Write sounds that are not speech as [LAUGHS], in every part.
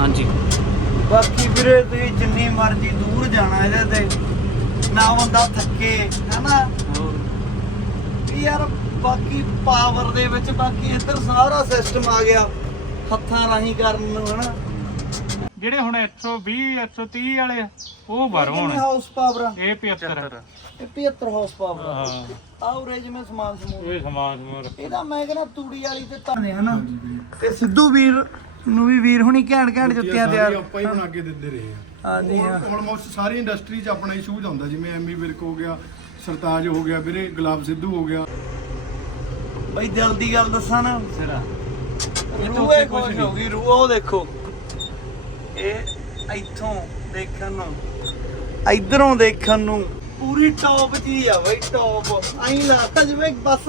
ਹਾਂਜੀ। ਬਾਕੀ ਵੀਰੇ ਤੁਸੀਂ ਜਿੰਨੀ ਮਰਜ਼ੀ ਦੂਰ ਜਾਣਾ ਇਹਦੇ ਤੇ ਨਾ ਬੰਦਾ ਥੱਕੇ ਹਨਾ? ਵੀ ਯਾਰ ਬਾਕੀ ਪਾਵਰ ਦੇ ਵਿੱਚ ਬਾਕੀ ਇੱਧਰ ਸਾਰਾ ਸਿਸਟਮ ਆ ਗਿਆ ਹੱਥਾਂ ਰਾਹੀਂ ਕਰਨ ਨੂੰ ਹਨਾ? ਜਿਹੜੇ ਹੁਣ 120 130 ਵਾਲੇ ਆ ਉਹ ਬਾਹਰੋਂ ਹੁਣ ਹਾਊਸ ਪਾਵਰ ਆ? ਇਹ 75 ਇਹ 75 ਹਾਊਸ ਪਾਵਰ ਆ। ਹਾਂ। ਆਉਰੇ ਜਿਵੇਂ ਸਮਾਨ ਸਮੂਹ ਇਹ ਸਮਾਨ ਸਮੂਨ ਰੱਖ- ਇਹਦਾ ਮੈਂ ਕਹਿੰਦਾ ਤੂੜੀ ਵਾਲੀ ਤੇ ਧਰਨੇ ਹਨਾ? ਤੇ ਸਿੱਧੂ ਵੀਰ ਨੂੰ ਵੀ ਵੀਰ ਹੁਣੀ ਘੈਂਟ ਘੈਂਟ ਜੁੱਤੀਆਂ ਤਿਆਰ ਆਪਾਂ ਹੀ ਬਣਾ ਕੇ ਦਿੰਦੇ ਰਹੇ ਆ। ਹਾਂਜੀ ਹਾਂ। ਆਲਮੋਸਟ ਸਾਰੀ ਇੰਡਸਟਰੀ 'ਚ ਆਪਣਾ ਹੀ ਸ਼ੂਜ਼ ਆਉਂਦਾ ਜਿਵੇਂ ਐਮੀ ਵਿਰਕ ਹੋ ਗਿਆ ਸਰਤਾਜ ਹੋ ਗਿਆ ਵੀਰੇ ਗੁਲਾਬ ਸਿੱਧੂ ਹੋ ਗਿਆ। ਬਈ ਦਿਲ ਦੀ ਗੱਲ ਦੱਸਾਂ ਨਾ। ਸਿਰਾ। ਰੂਹ ਇਹ ਖੁਸ਼ ਹੋ ਗਈ ਰੂਹ ਉਹ ਦੇਖੋ। ਇਹ ਇੱਥੋਂ ਦੇਖਣ ਨੂੰ ਇਧਰੋਂ ਦੇਖਣ ਨੂੰ ਪੂਰੀ ਟੌਪ ਚੀਜ਼ ਆ ਬਈ ਟੌਪ ਆਈ ਲੱਗਦਾ ਜਿਵੇਂ ਬਸ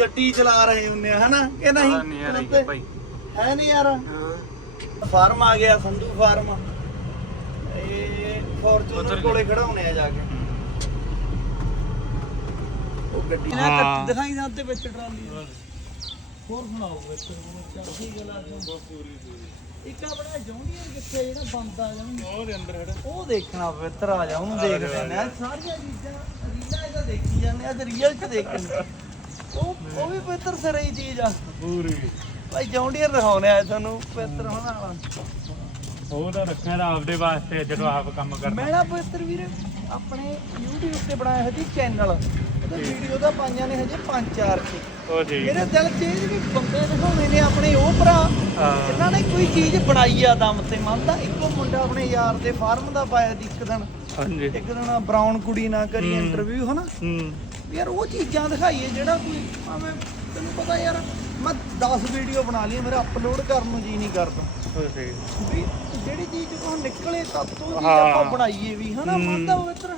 ਗੱਡੀ ਚਲਾ ਰਹੇ ਆ ਹਨਾ? ਕਿ ਨਹੀਂ ਨਹੀਂ ਭਾਈ ਹੈ ਨਹੀਂ ਯਾਰ। ਫਾਰਮ ਆ ਗਿਆ ਸੰਧੂ ਫਾਰਮ। ਇਹ ਫੋਰਚੂਨਰ ਕੋਲੇ ਖੜਾਉਣੇ ਆ ਜਾ ਕੇ। ਉਹ ਗੱਡੀ ਨਾ। ਕੱਟ- ਦਿਖਾਈ ਨਾ ਤੇ ਵਿੱਚ ਟਰਾਲੀ। ਹੋਰ ਸੁਣਾਓ ਵਿੱਚ। ਚੜ੍ਹਦੀ ਗਲਾ ਚੋਂ ਇੱਕ ਆਪਣਾ ਜੌਂਡੀਅਰ ਕਿੱਥੇ ਜਿਹੜਾ ਬੰਦ ਆ ਜਾਂਦਾ ਉਹਦੇ ਅੰਦਰ ਹੜ ਉਹ ਦੇਖਣਾ ਪਵਿੱਤਰ ਆ ਜਾ ਉਹਨੂੰ ਦੇਖਦੇ ਨੇ। ਸਾਰੀਆਂ ਚੀਜ਼ਾਂ ਰੀਲਾਂ ਇਹਦਾ ਦੇਖੀ ਜਾਂਦੇ ਆ ਤੇ ਰੀਅਲ ਚ ਦੇਖਣ। ਉਹ ਉਹ ਵੀ ਪਵਿੱਤਰ ਸਿਰੇ ਹੀ ਚੀਜ਼ ਆ। ਪੂਰੀ। ਭਾਈ ਜੌਂਡੀਅਰ ਦਿਖਾਉਣੇ ਆ ਤੁਹਾਨੂੰ ਪਵਿੱਤਰ ਹੋਣਾ ਵਾਲਾ। ਉਹ ਤਾਂ ਰੱਖਿਆ ਦਾ ਆਪਦੇ ਵਾਸਤੇ ਜਦੋਂ ਆਪ ਕੰਮ ਕਰਦਾ। ਮੈਂ ਨਾ ਪਵਿੱਤਰ ਵੀਰ ਆਪਣੇ YouTube ਤੇ ਬਣਾਇਆ ਹੈ ਜੀ ਚੈਨਲ। ਉਹਦੇ ਵੀਡੀਓ ਦਾ ਪਾਈਆਂ ਨੇ ਹਜੇ 5-4 ਕੇ। ਉਹ ਠੀਕ। ਮੇਰੇ ਦਿਲ 'ਚ ਇਹ ਵੀ ਬੰਦੇ ਦਿਖਾਉਣੇ ਨੇ ਆਪਣੇ ਉਹ ਭਰਾ। ਹਾਂ। ਇਹਨਾਂ ਨੇ ਕੋਈ ਚੀਜ਼ ਬਣਾਈ ਆ ਦਮ ਤੇ ਮੰਨਦਾ ਇੱਕੋ ਮੁੰਡਾ ਆਪਣੇ ਯਾਰ ਦੇ ਫਾਰਮ ਦਾ ਪਾਇਆ ਦੀ ਇੱਕ ਦਿਨ। ਹਾਂਜੀ। ਇੱਕ ਦਿਨ ਬਰਾਊਨ ਕੁੜੀ ਨਾਲ ਕਰੀ। ਇੰਟਰਵਿਊ ਹਨਾ? ਹੂੰ। ਵੀ ਯਾਰ ਉਹ ਚੀਜ਼ਾਂ ਦਿਖਾਈਏ ਜਿਹੜਾ ਕੋਈ ਭਾਵੇਂ ਤੈਨੂੰ ਪਤਾ ਯਾਰ ਮੈਂ 10 ਵੀਡੀਓ ਬਣਾ ਲਈ ਮੇਰਾ ਅਪਲੋਡ ਕਰਨ ਨੂੰ ਜੀ ਨਹੀਂ ਕਰਦਾ। ਠੀਕ ਵੀ ਜਿਹੜੀ ਚੀਜ਼ ਕੋਲ ਨਿਕਲੇ ਤਾਂ ਤੋਂ ਹਾਂ। ਆਪਾਂ ਬਣਾਈਏ ਵੀ ਹਨਾ ਹੂੰ। ਮੰਨਦਾ ਉਹ ਇੱਧਰ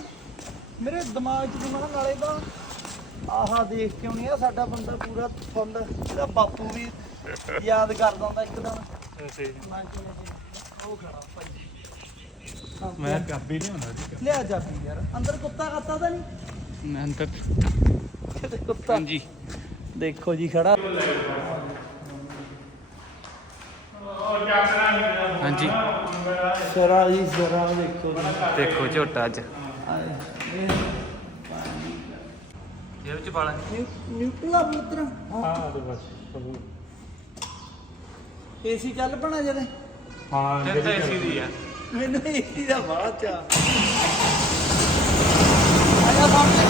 ਮੇਰੇ ਦਿਮਾਗ 'ਚ ਦਿਮਾਗ ਨਾਲੇ ਤਾਂ ਆਹਾ ਦੇਖ ਕੇ ਆਉਣੀ ਆ ਸਾਡਾ ਬੰਦਾ ਪੂਰਾ ਫੁੱਲ। ਇਹਦਾ ਬਾਪੂ ਵੀ ਯਾਦ ਕਰਦਾ ਹੁੰਦਾ ਇੱਕ ਦਿਨ ਮੈਂ ਕਿਹਾ ਜੀ, ਉਹ ਖੜਾ ਭਾਈ। ਮੈਂ ਕਾਬੀ ਨਹੀਂ ਹੁੰਦਾ ਜੀ। ਲਿਆ ਜਾਪੀ ਯਾਰ ਅੰਦਰ ਕੁੱਤਾ ਕੱਤਾ ਤਾਂ ਨਹੀਂ? ਅੰਦਰ। ਕਿਤੇ ਕੁੱਤਾ? ਹਾਂਜੀ। ਦੇਖੋ ਜੀ ਖੜਾ। ਹਾਂਜੀ। ਸ਼ਰਾ ਜੀ ਸ਼ਰਾ ਦੇਖੋ ਜੀ। ਦੇਖੋ ਝੋਟਾ ਅੱਜ। ਜੇਬ ਚ ਪਾ ਲੈ। ਨਿਊ- ਨਿਊਟਰਲ ਆ ਪੁੱਤਰ ਹਾਂ। ਤੇ ਬਸ ਏਸੀ ਚੱਲ ਪਣਾ ਜਦੇ। ਹਾਂ ਤੇ ਤਾਂ ਏਸੀ ਦੀ ਆ। ਮੈਨੂੰ ਏਸੀ ਦਾ ਬਾਅਦ ਚ ਆ। ਆਇਆ ਸਾਹਮਣੇ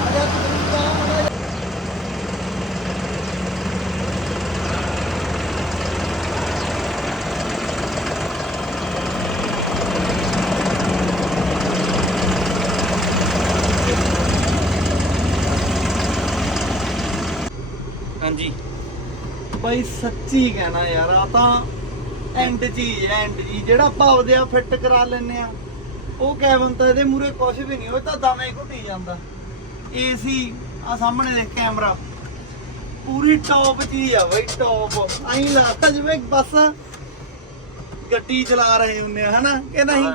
ਆਇਆ ਤੂੰ ਜਾ ਮਾੜਾ ਜਿਹਾ। ਹਾਂਜੀ ਬਾਈ ਸੱਚੀ ਕਹਿਣਾ ਯਾਰ ਆ ਤਾਂ ਐਂਡ ਚੀਜ਼ ਐਂਡ ਜੀ ਜਿਹੜਾ ਭਾਵਦੇ ਆ ਫਿੱਟ ਕਰਾ ਲੈਨੇ ਆ ਉਹ ਕੈਬਨ ਤਾਂ ਇਹਦੇ ਮੂਰੇ ਕੁਝ ਵੀ ਨਹੀਂ ਉਹ ਤਾਂ ਦਮੇ ਘੁੱਟੀ ਜਾਂਦਾ। ਏਸੀ ਆ ਸਾਹਮਣੇ ਦੇਖ ਕੈਮਰਾ ਪੂਰੀ ਟੌਪ ਚੀਜ਼ ਆ ਬਾਈ ਟੌਪ ਆਈ ਲੱਗਦਾ ਜਿਵੇਂ ਬਸ ਗੱਡੀ ਚਲਾ ਰਹੇ ਹੁੰਦੇ ਆ ਹਨਾ? ਕਿ ਨਹੀਂ?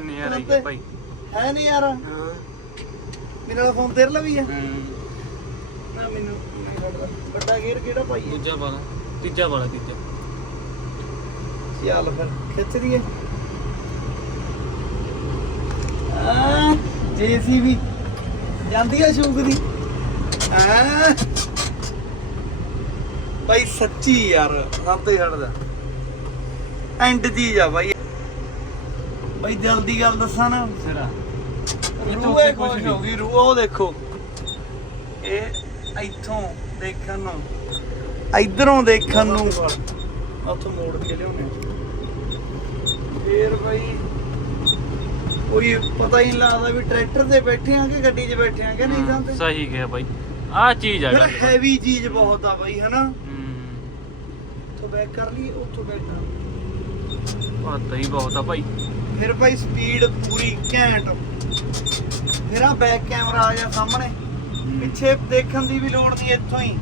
ਹੈ ਨਹੀਂ ਯਾਰ ਮੇਰੇ ਫੋਨ ਤੇਰੇ ਲਈ ਵੀ ਆ। ਹੂੰ। ਨਾ ਮੈਨੂੰ। ਵੱਡਾ ਗੇਅਰ ਕਿਹੜਾ ਪਾਈਏ ਦੂਜਾ ਪਾ ਲੈ। ਤੀਜਾ ਪਾ ਲੈ ਤੀਜਾ। ਚੱਲ ਫਿਰ ਖਿੱਚ ਲਈਏ। ਆ ਜੀਸੀਬੀ। ਜਾਂਦੀ ਆ ਸ਼ੂਕ ਦੀ। ਆ ਬਾਈ ਸੱਚੀ ਯਾਰ ਹੱਥੇ ਛੱਡਦਾ ਐਂਡ ਚੀਜ਼ ਆ ਬਾਈ। ਬਾਈ ਦਿਲ ਦੀ ਗੱਲ ਦੱਸਾਂ ਨਾ। ਸਿਰਾ। ਰੂਹ ਖੁਸ਼ ਹੋ ਗਈ ਰੂਹ ਉਹ ਦੇਖੋ। ਇਹ ਇੱਥੋਂ ਦੇਖਣ ਨੂੰ ਇਧਰੋਂ ਦੇਖਣ ਨੂੰ। ਉੱਥੋਂ ਮੋੜ ਕੇ ਲਿਆਉਣੇ। ਫੇਰ ਬਈ ਕੋਈ ਪਤਾ ਹੀ ਨਹੀਂ ਲੱਗਦਾ ਵੀ ਟਰੈਕਟਰ ਤੇ ਬੈਠੇ ਆ ਕਿ ਗੱਡੀ 'ਚ ਬੈਠੇ ਆ ਕਿ ਨਹੀਂ ਜਾਂਦੇ। ਸਹੀ ਗਿਆ ਭਾਈ ਆ ਚੀਜ਼ ਆ ਫਿਰ ਹੈਵੀ ਚੀਜ਼ ਬਹੁਤ ਆ ਬਈ ਹਨਾ? ਉੱਥੋਂ ਬੈਕ ਕਰ ਲਈ ਉੱਥੋਂ ਬੈਕ ਕਰ ਪਤਾ ਹੀ ਬਹੁਤ ਆ ਭਾਈ ਫਿਰ ਭਾਈ ਸਪੀਡ ਪੂਰੀ ਘੈਂਟ। ਫਿਰ ਆ ਬੈਕ ਕੈਮਰਾ ਆ ਗਿਆ ਸਾਹਮਣੇ। ਪਿੱਛੇ ਦੇਖਣ ਦੀ ਵੀ ਲੋੜ ਨਹੀਂ ਇੱਥੋਂ ਹੀ।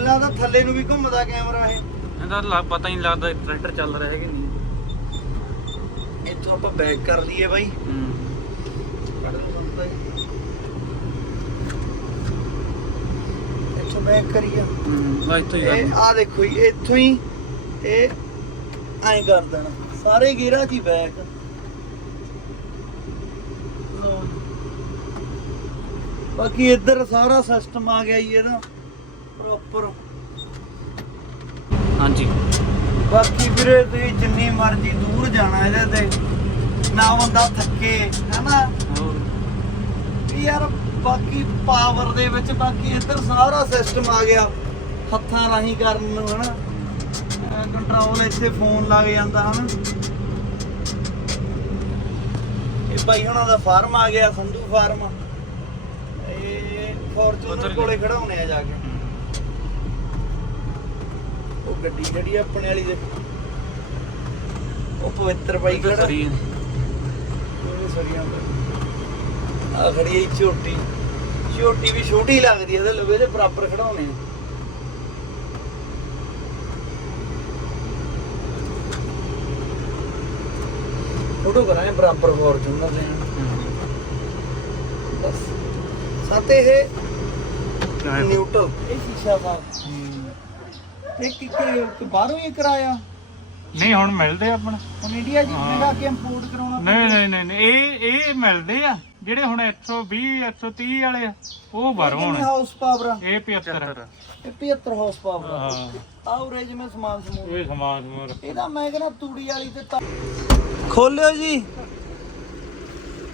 ਮੈਨੂੰ ਲੱਗਦਾ ਥੱਲੇ ਨੂੰ ਵੀ ਘੁੰਮਦਾ ਕੈਮਰਾ ਇਹ। ਇਹਦਾ ਲਾ- ਪਤਾ ਹੀ ਨਹੀਂ ਲੱਗਦਾ ਟਰੈਕਟਰ ਚੱਲ ਰਿਹਾ ਹੈ ਕਿ ਨਹੀਂ। ਆਪਾਂ ਬੈਕ ਕਰ ਲਈਏ ਬਾਈ। ਹੂੰ। ਕੱਢ ਲਓ ਬੰਦਾ ਜੀ। ਇੱਥੋਂ ਬੈਕ ਕਰੀਏ। ਹੂੰ ਆ ਇੱਥੋਂ ਹੀ ਇਹ ਕਰਨੀ। ਆ ਦੇਖੋ ਜੀ ਇੱਥੋਂ ਹੀ ਇਹ ਐਂ ਕਰ ਦੇਣਾ। ਸਾਰੇ ਗੇਰਾਂ 'ਚ ਹੀ ਬੈਕ ਲਓ। ਜੀ। ਬਾਕੀ ਇੱਧਰ ਸਾਰਾ ਸਿਸਟਮ ਆ ਗਿਆ ਜੀ ਇਹਦਾ। ਪ੍ਰੋਪਰ ਹਾਂਜੀ। ਬਾਕੀ ਵੀਰੇ ਤੁਸੀਂ ਜਿੰਨੀ ਮਰਜ਼ੀ ਦੂਰ ਜਾਣਾ ਇਹਦੇ ਤੇ ਨਾ ਬੰਦਾ ਥੱਕੇ ਹੈਨਾ? ਵੀ ਯਾਰ ਬਾਕੀ ਪਾਵਰ ਦੇ ਵਿੱਚ ਬਾਕੀ ਇੱਧਰ ਸਾਰਾ ਸਿਸਟਮ ਆ ਗਿਆ। ਹੱਥਾਂ ਰਾਹੀਂ ਕਰਨ ਨੂੰ ਹਨਾ? ਕੰਟਰੋਲ ਇੱਥੇ ਫੋਨ ਲੱਗ ਜਾਂਦਾ ਹਨਾ? ਇਹ ਭਾਈ ਹੁਣਾਂ ਦਾ ਫਾਰਮ ਆ ਗਿਆ ਸੰਧੂ ਫਾਰਮ ਇਹ ਫੋਰਚੂਨਰ ਕੋਲੇ ਖੜਾਉਣੇ ਆ ਜਾ ਕੇ। ਗੱਡੀ ਜਿਹੜੀ ਆਪਣੇ ਵਾਲੀ ਦੇ। ਉਹ ਪਵਿੱਤਰ ਬਾਈ ਖੜਾ। ਸਰੀ ਸਰੀਆਂ ਆ। ਖੜੀ ਹੈ ਝੋਟੀ। ਝੋਟੀ ਵੀ ਛੋਟੀ ਲੱਗਦੀ ਹੈ ਇਹਦੇ ਲਵੇ ਦੇ ਬਰਾਬਰ ਖੜਾਉਣੇ। ਫੋਟੋ ਕਰਾਂਗੇ ਬਰਾਬਰ ਫੋਰਚੂਨਰ ਦੇ ਬਸ। ਸਾਤੇ ਇਹ? ਨਿਊਟਰਲ ਇਹ ਸ਼ੀਸ਼ਾ ਸਾਹਿਬ। ਬਾਹਰੋਂ ਹੀ ਕਰਾਇਆ? ਨਹੀਂ ਹੁਣ ਮਿਲਦੇ ਆ ਆਪਣਾ। ਹੁਣ ਇੰਡੀਆ ਜੀ ਹਾਂ। ਮਹਿੰਗਾ ਕੇ ਇੰਪੋਰਟ ਕਰਾਉਣਾ ਨਹੀਂ ਨਹੀਂ ਨਹੀਂ ਨਹੀਂ, ਇਹ ਇਹ ਮਿਲਦੇ ਆ। ਜਿਹੜੇ ਹੁਣ 120 130 ਵਾਲੇ ਆ ਉਹ ਬਾਹਰੋਂ ਆਉਣੇ। ਹਾਊਸ ਪਾਵਰ ਆ? ਇਹ 75 ਇਹ 75 ਹਾਊਸ ਪਾਵਰ ਹਾਂ। ਆਉਰੇ ਜਿਵੇਂ ਸਮਾਨ ਸਮੂਹ ਇਹ ਸਮਾਨ ਸਮੂਰ ਇਹਦਾ ਮੈਂ ਕਹਿੰਦਾ ਤੂੜੀ ਵਾਲੀ ਤੇ ਖੋਲਿਓ ਜੀ।